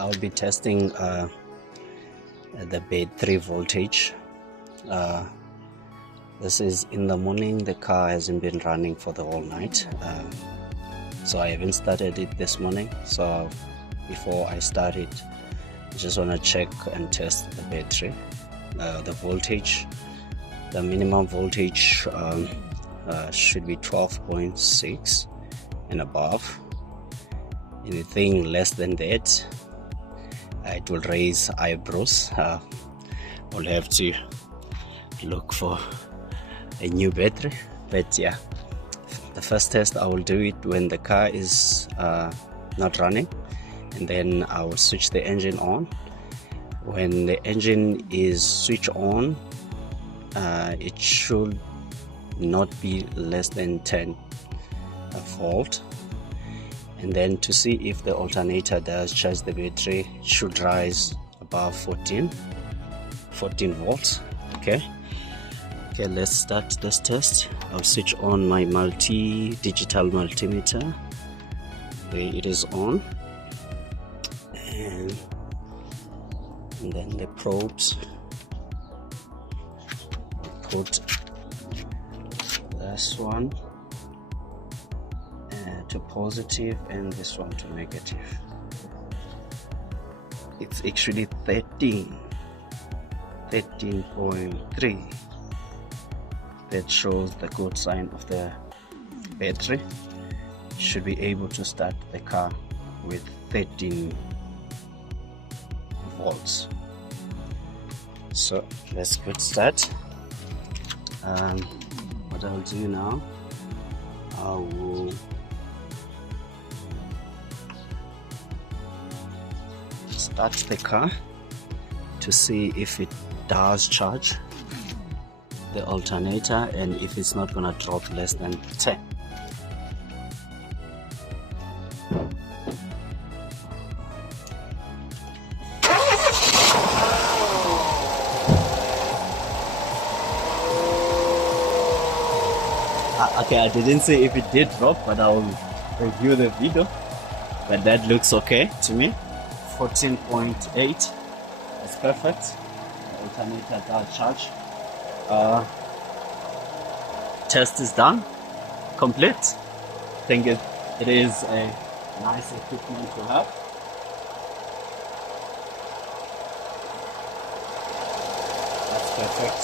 I'll be testing the battery voltage. This is in the morning. The car hasn't been running for the whole night, so I haven't started it this morning. So before I start it, I just want to check and test the battery, the voltage. The minimum voltage should be 12.6 and above. Anything less than that, it will raise eyebrows. I'll have to look for a new battery. But yeah, the first test I will do it when the car is not running, and then I will switch the engine on. When the engine is switched on, it should not be less than 10 volt, and then to see if the alternator does charge the battery, it should rise above 14 volts. Okay, let's start this test. I'll switch on my digital multimeter. There it is on, and then the probes. Put this one to positive and this one to negative. It's actually 13.3. That shows the good sign of the battery. Should be able to start the car with 13 volts. So let's get started. What I'll do now, I will start the car to see if it does charge the alternator and if it's not gonna drop less than 10. Okay, I didn't say if it did drop, but I'll review the video. But that looks okay to me. 14.8, that's perfect. The alternator does charge. Test is done, complete. I think it is a nice equipment to have. That's perfect.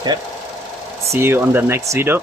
Okay, see you on the next video.